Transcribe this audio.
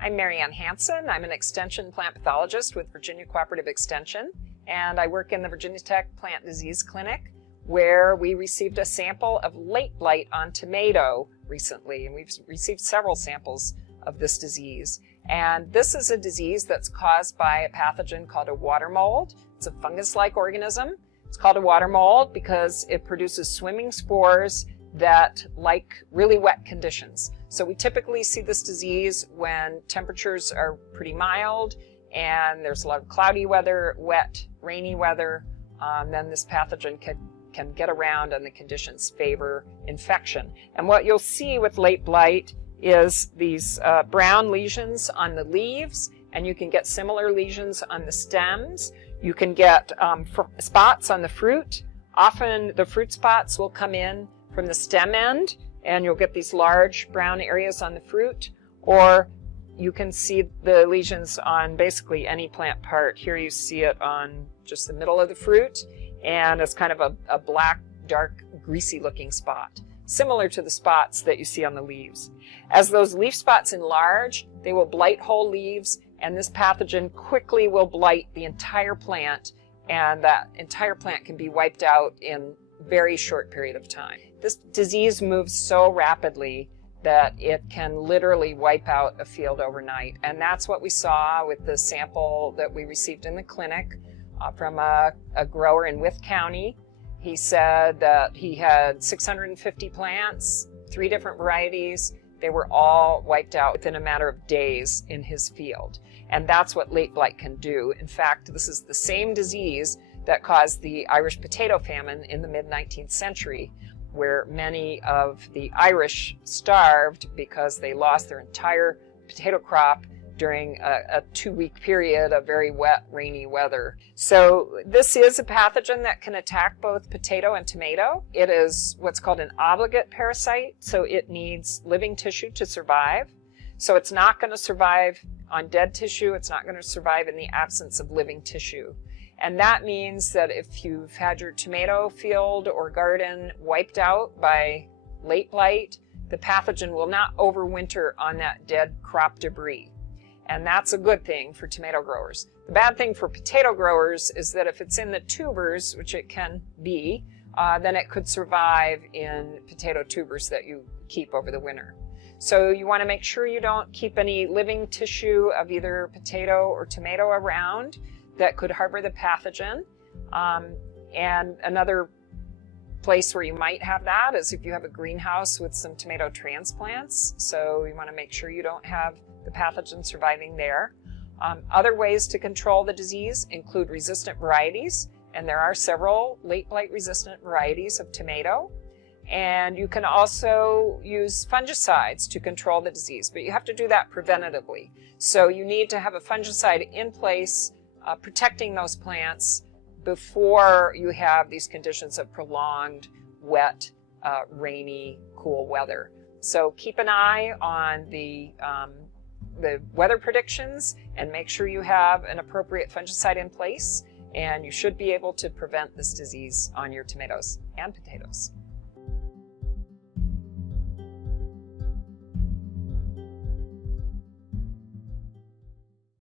I'm Mary Ann Hansen. I'm an extension plant pathologist with Virginia Cooperative Extension, and I work in the Virginia Tech Plant Disease Clinic, where we received a sample of late blight on tomato recently, and we've received several samples of this disease. And this is a disease that's caused by a pathogen called a water mold. It's a fungus-like organism. It's called a water mold because it produces swimming spores that like really wet conditions. So we typically see this disease when temperatures are pretty mild and there's a lot of cloudy weather, wet, rainy weather. Then this pathogen can get around and the conditions favor infection. And what you'll see with late blight is these brown lesions on the leaves, and you can get similar lesions on the stems. You can get spots on the fruit. Often the fruit spots will come in from the stem end, and you'll get these large brown areas on the fruit, or you can see the lesions on basically any plant part. Here you see it on just the middle of the fruit, and it's kind of a black, dark, greasy looking spot, similar to the spots that you see on the leaves. As those leaf spots enlarge, they will blight whole leaves, and this pathogen quickly will blight the entire plant, and that entire plant can be wiped out in a very short period of time. This disease moves so rapidly that it can literally wipe out a field overnight, and that's what we saw with the sample that we received in the clinic from a grower in Wythe County. He said that he had 650 plants, 3 different varieties. They were all wiped out within a matter of days in his field. And that's what late blight can do. In fact, this is the same disease that caused the Irish potato famine in the mid-19th century, where many of the Irish starved because they lost their entire potato crop during a 2-week period of very wet, rainy weather. So this is a pathogen that can attack both potato and tomato. It is what's called an obligate parasite, so it needs living tissue to survive. So it's not going to survive on dead tissue. It's not going to survive in the absence of living tissue. And that means that if you've had your tomato field or garden wiped out by late blight, the pathogen will not overwinter on that dead crop debris. And that's a good thing for tomato growers. The bad thing for potato growers is that if it's in the tubers, which it can be, then it could survive in potato tubers that you keep over the winter. So you want to make sure you don't keep any living tissue of either potato or tomato around that could harbor the pathogen. And another place where you might have that is if you have a greenhouse with some tomato transplants. So you want to make sure you don't have the pathogen surviving there. Other ways to control the disease include resistant varieties, and there are several late blight resistant varieties of tomato. And you can also use fungicides to control the disease, but you have to do that preventatively. So you need to have a fungicide in place protecting those plants before you have these conditions of prolonged, wet, rainy, cool weather. So keep an eye on the weather predictions and make sure you have an appropriate fungicide in place, and you should be able to prevent this disease on your tomatoes and potatoes.